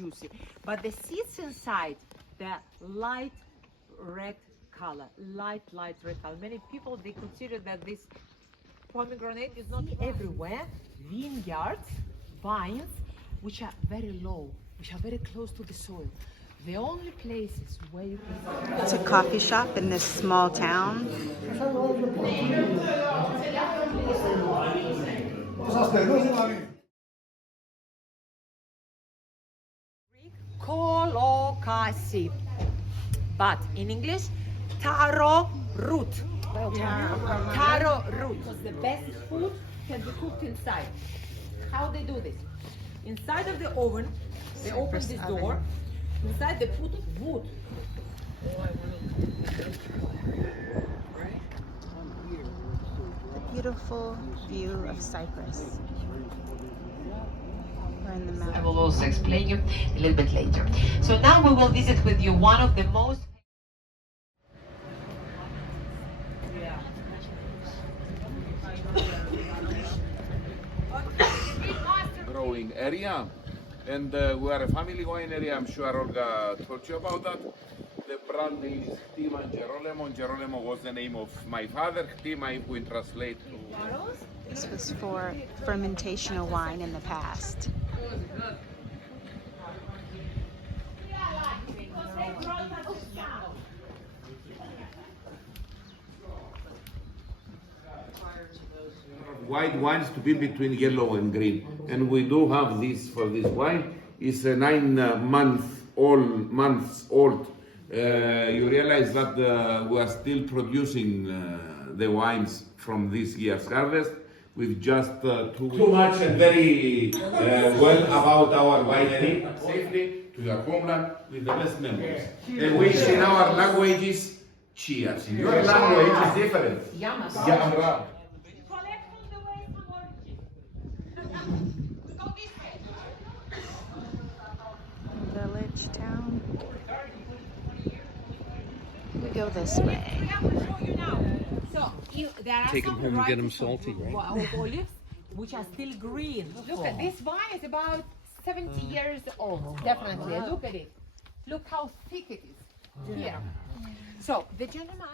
juicy. But the seeds inside, they're light red color, light red color. Many people, they consider that this pomegranate is not everywhere. Vineyards, vines, which are very low, which are very close to the soil. The only places where you can... It's a coffee shop in this small town. Kolokasi, but in English, taro root. Taro root. Because the best food can be cooked inside. How they do this? Inside of the oven, they open this door. Inside they put wood. A beautiful view of Cyprus. We're in the mountains. I will also explain you a little bit later. So now we will visit with you one of the most growing area, and we are a family winery. I'm sure Olga told you about that. The brand name is Chtima Gerolamo. Gerolamo was the name of my father. Chtima, if we translate to... This was for fermentational wine in the past. White wines to be between yellow and green, and we do have this for this wine. It's a 9 months old. You realize that we are still producing the wines from this year's harvest with just too much and very well about our winery. Safely to your homeland with the best memories. The wish in our language is cheers. In your language is different. Yamra. Village town. We go this way. So there are Take them some home and get them varieties salty, right? of olives which are still green. Look at this vine is about 70 years old. Definitely. Look at it. Look how thick it is here. So the gentleman.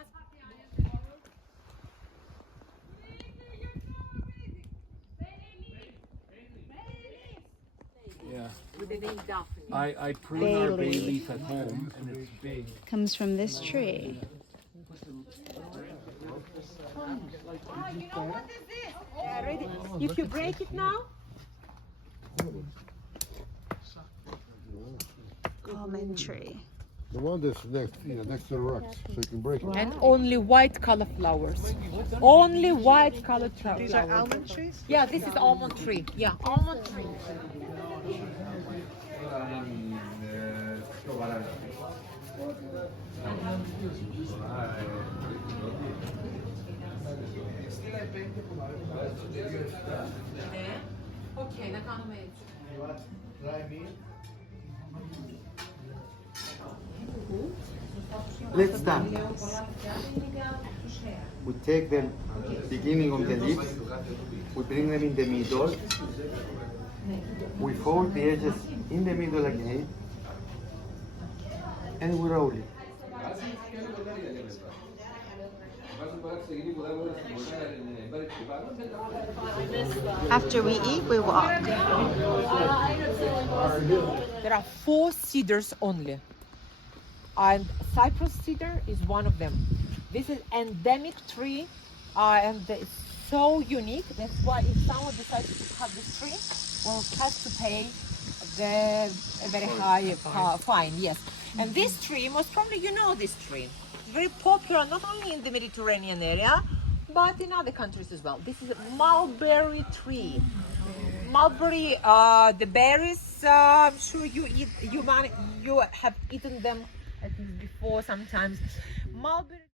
Yeah. With the name Daphne. I prune our bay leaf at home, and it's big. Comes from this tree. You know what is this? Yeah, ready. If you break it now, Almond tree. The one that's next to the rocks, so you can break it. and only white color flowers. Only white colored flowers. These are almond trees? Yeah, this is almond tree. Yeah, almond tree. Okay, να κάνουμε έτσι. Let's start. We take the beginning of the leaves, we bring them in the middle, we fold the edges in the middle again, and we roll it. After we eat, we walk. There are 4 cedars only, and Cyprus cedar is one of them. This is endemic tree, and it's so unique. That's why if someone decides to cut this tree, will have to pay a very high fine. Yes, and this tree, most probably you know this tree. It's very popular not only in the Mediterranean area, but in other countries as well. This is a mulberry tree. Mulberry, the berries. I'm sure you have eaten them at least before sometimes. Mulberry.